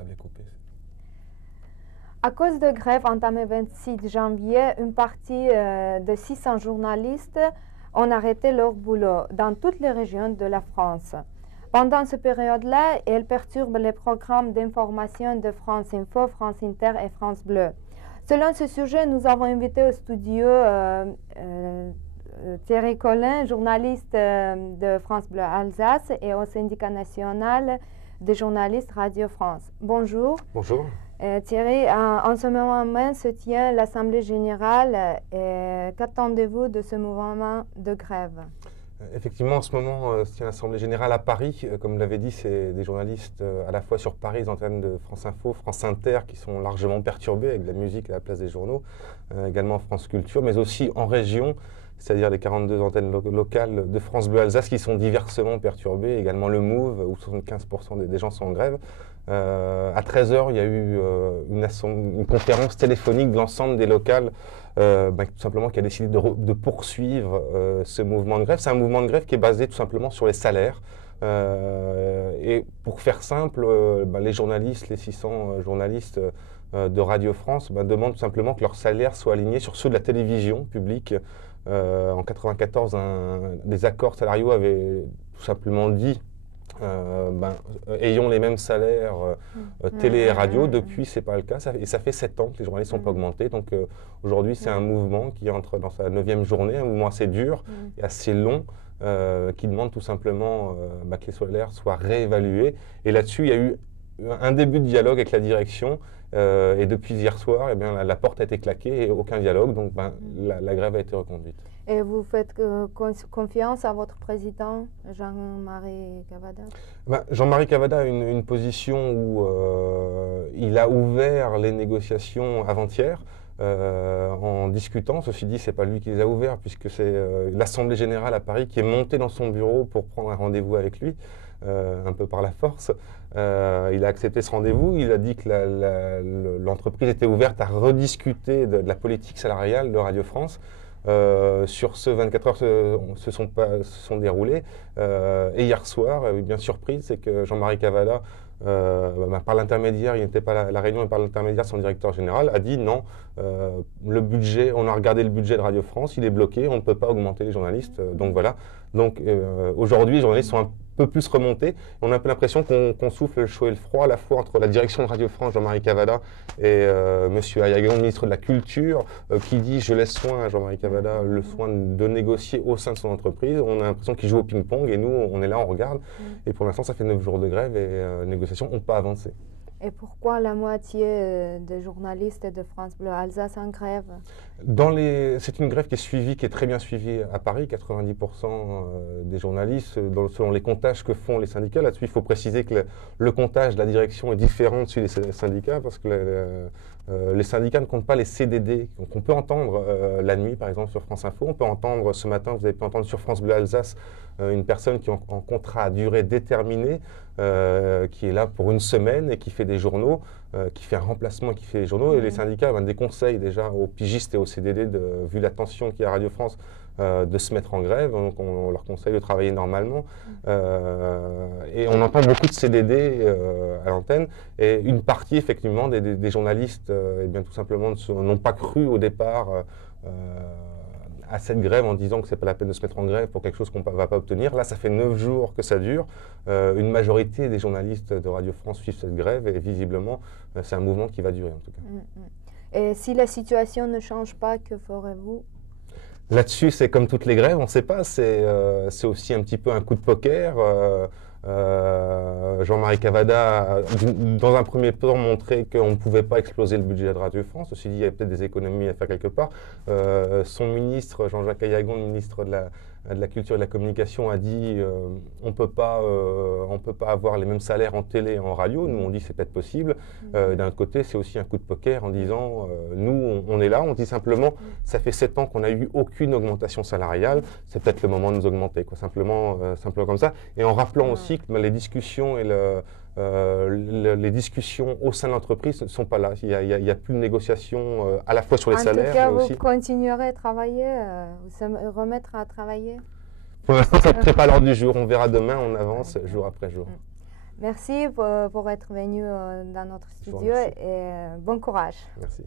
avait coupé. À cause de grève entamée le 26 janvier, une partie de 600 journalistes ont arrêté leur boulot dans toutes les régions de la France. Pendant cette période-là, elle perturbe les programmes d'information de France Info, France Inter et France Bleu. Selon ce sujet, nous avons invité au studio Thierry Collin, journaliste de France Bleu Alsace et au syndicat national des journalistes Radio France. Bonjour. Bonjour. Thierry, en ce moment même se tient l'Assemblée générale. Qu'attendez-vous de ce mouvement de grève? Effectivement, en ce moment, se tient l'Assemblée générale à Paris. Comme vous l'avez dit, c'est des journalistes à la fois sur Paris, les antennes de France Info, France Inter, qui sont largement perturbés avec de la musique à la place des journaux, également France Culture, mais aussi en région, c'est-à-dire les 42 antennes locales de France Bleu Alsace qui sont diversement perturbées, également le MOVE, où 75% des gens sont en grève. À 13 h, il y a eu une conférence téléphonique de l'ensemble des locales, tout simplement qui a décidé de poursuivre ce mouvement de grève. C'est un mouvement de grève qui est basé tout simplement sur les salaires. Et pour faire simple, les journalistes, les 600 journalistes de Radio France demandent tout simplement que leurs salaires soient alignés sur ceux de la télévision publique. En 1994, des accords salariaux avaient tout simplement dit ayons les mêmes salaires télé et radio. Depuis, ce n'est pas le cas. Et ça fait 7 ans que les journalistes n'ont pas augmenté. Donc aujourd'hui, c'est un mouvement qui entre dans sa 9e journée, un mouvement assez dur et assez long, qui demande tout simplement que les salaires soient réévalués. Et là-dessus, il y a eu un début de dialogue avec la direction. Et depuis hier soir, la porte a été claquée et aucun dialogue. Donc la grève a été reconduite. Et vous faites confiance à votre président, Jean-Marie Cavada? Jean-Marie Cavada a une position où il a ouvert les négociations avant-hier en discutant. Ceci dit, ce n'est pas lui qui les a ouverts, puisque c'est l'Assemblée générale à Paris qui est montée dans son bureau pour prendre un rendez-vous avec lui, un peu par la force. Il a accepté ce rendez-vous. Il a dit que l'entreprise était ouverte à rediscuter de la politique salariale de Radio France. Sur ce 24 heures se sont déroulées. Et hier soir, bien surprise, c'est que Jean-Marie Cavada, par l'intermédiaire, il n'était pas à la réunion, mais par l'intermédiaire, son directeur général a dit non, le budget, on a regardé le budget de Radio France, il est bloqué, on ne peut pas augmenter les journalistes. Donc voilà. Donc aujourd'hui, les journalistes sont un peu plus remontés. On a un peu l'impression qu'on souffle le chaud et le froid à la fois entre la direction de Radio France, Jean-Marie Cavada, et M. Ayagon, ministre de la Culture, qui dit je laisse soin à Jean-Marie Cavada le soin de négocier au sein de son entreprise. On a l'impression qu'il joue au ping-pong et nous, on est là, on regarde. Et pour l'instant, ça fait 9 jours de grève et les négociations n'ont pas avancé. Et pourquoi la moitié des journalistes de France Bleu Alsace en grève? C'est une grève qui est très bien suivie à Paris. 90% des journalistes, selon les comptages que font les syndicats. Là-dessus, il faut préciser que le comptage de la direction est différent de celui des syndicats, parce que les syndicats ne comptent pas les CDD. Donc on peut entendre la nuit, par exemple, sur France Info. On peut entendre ce matin, vous avez pu entendre sur France Bleu Alsace, une personne qui est en contrat à durée déterminée, qui est là pour une semaine et qui fait des journaux, qui fait un remplacement, qui fait des journaux. Et les syndicats des conseils déjà aux pigistes et aux CDD, vu la tension qu'il y a à Radio France, de se mettre en grève. Donc on leur conseille de travailler normalement. Et on entend beaucoup de CDD à l'antenne. Et une partie, effectivement, des journalistes, tout simplement, n'ont pas cru au départ à cette grève en disant que ce n'est pas la peine de se mettre en grève pour quelque chose qu'on ne va pas obtenir. Là, ça fait 9 jours que ça dure. Une majorité des journalistes de Radio France suivent cette grève et visiblement, c'est un mouvement qui va durer en tout cas. Et si la situation ne change pas, que ferez-vous? Là-dessus, c'est comme toutes les grèves, on ne sait pas. C'est aussi un petit peu un coup de poker. Jean-Marie Cavada a, dans un premier temps, montré qu'on ne pouvait pas exploser le budget de Radio France. Ceci dit, il y avait peut-être des économies à faire quelque part. Son ministre, Jean-Jacques Ayagon, le ministre de la Culture et de la Communication, a dit on ne peut pas avoir les mêmes salaires en télé et en radio. Nous, on dit c'est peut-être possible. D'un autre côté, c'est aussi un coup de poker en disant nous, on est là, on dit simplement ça fait 7 ans qu'on n'a eu aucune augmentation salariale, c'est peut-être le moment de nous augmenter, quoi. Simplement comme ça. Et en rappelant aussi que les discussions et les discussions au sein de l'entreprise ne sont pas là. Il n'y a plus de négociation à la fois sur les salaires. En tout cas, mais aussi... vous continuerez à travailler, vous remettre à travailler? Pour l'instant, ça ne serait pas à l'ordre du jour. On verra demain, on avance jour après jour. Merci pour être venu dans notre studio remercie. et bon courage. Merci.